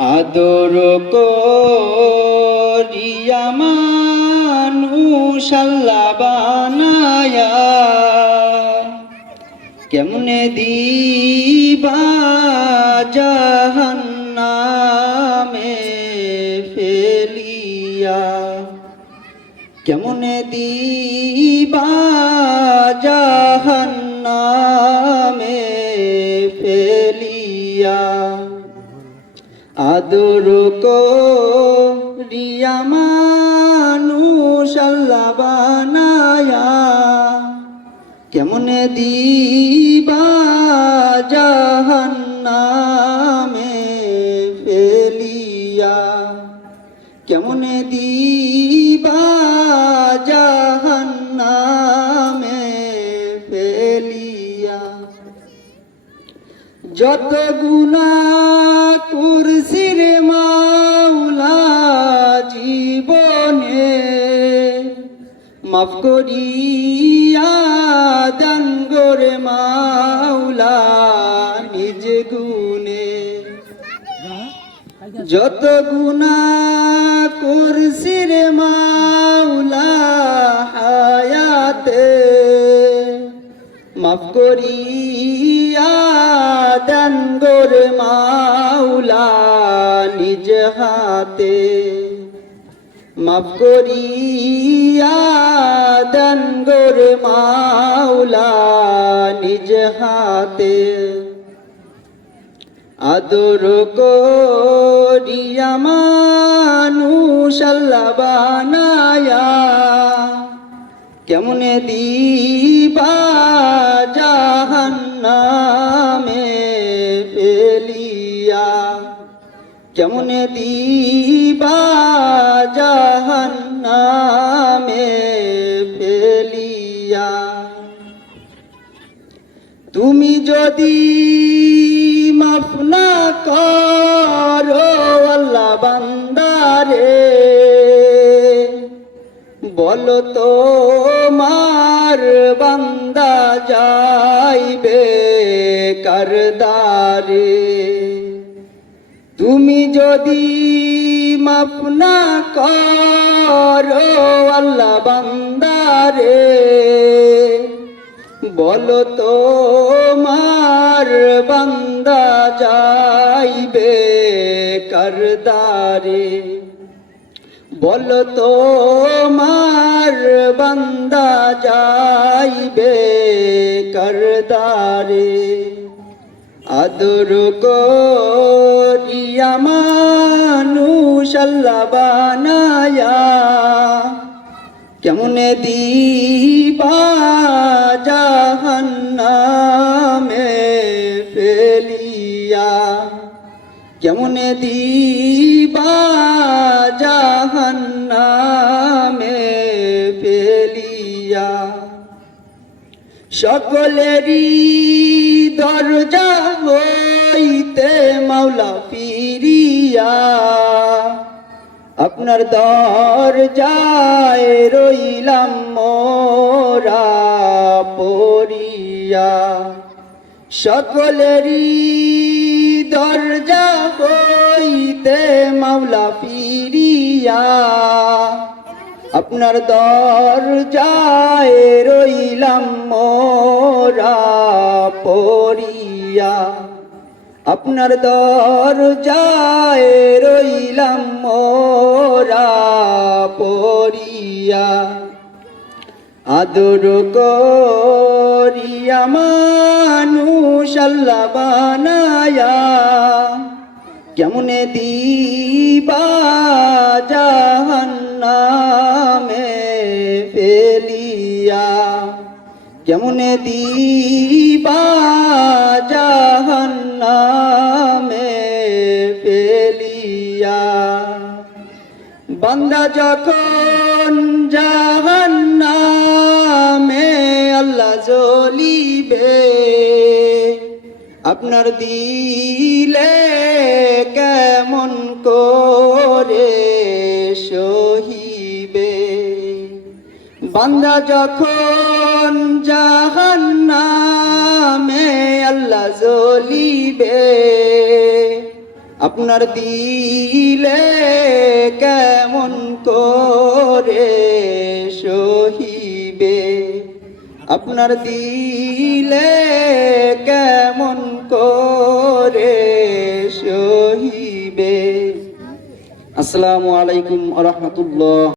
আদর করিয়া মানুষ আল্লাহ বানায়া, কেমনে দিবা জাহান্নামে ফেলিয়া, কেমনে দিবা জাহান্নামে ফেলিয়া। আদর করিয়া মানুষ আল্লাহ বানায়া, কেমনে দিবা জাহান্নামে ফেলিয়া, কেমনে দিবা জাহান্নামে ফেলিয়া। যত গুনাহ করছি রে মাওলা জীবনে, মাফ করিয়া দান গো রে মাওলা নিজ গুণে। যত গুনাহ করছি রে মাওলা হায়াতে, মাফ করিয়া দান গো রে মাওলা নিজ হাতে, মাফ করিয়া দান গো রে মাওলা নিজ হাতে। আদর করিয়া মানুষ আল্লাহ বানায়া, কেমনে দিবা জাহান্নামে ফেলিয়া, কেমনে দিবা জাহান্নামে ফেলিয়া। তুমি যদি মাফ না করো আল্লাহ বান্দারে, বলো তো মার বান্দা যাইবে কারদারে। তুমি যদি মাফ না করো আল্লাহ বান্দারে, বলো তো মার বান্দা যাইবে কারদারে। বলো তো মার বান্দা যাইবে কারদারে। আদর করিয়া মানুষ আল্লাহ বানায়া, কেমনে দিবা জাহান্নামে ফেলিয়া, কেমনে দিবা জাহান্নামে ফেলিয়া। সকলেরই দরজা হইতে মাওলা ফিরিয়া, আপনার দরজায় রইলাম মোরা পড়িয়া। সকলেরই দরজা হইতে মাওলা ফিরিয়া, আপনার দরজায় রইলাম মোরা পড়িয়া। আপনার দরজায় রইলাম মোরা পড়িয়া। আদর করিয়া মানুষ আল্লাহ বানায়া, কেমনে দিবা জাহান্নামে ফেলিয়া, কেমনে দিবা জাহান্নামে ফেলিয়া। বান্দা যখন জাহান্নামে আল্লাহ জ্বলিবে, আপনার দিলে কেমন করে সহিবে। বান্দা যখন জাহান্নামে আল্লাহ জ্বলিবে, আপনার দিলে কেমন করে সহিবে, আপনার দিলে কেমন করে সহিবে। আসসালামু আলাইকুম ওয়া রাহমাতুল্লাহ।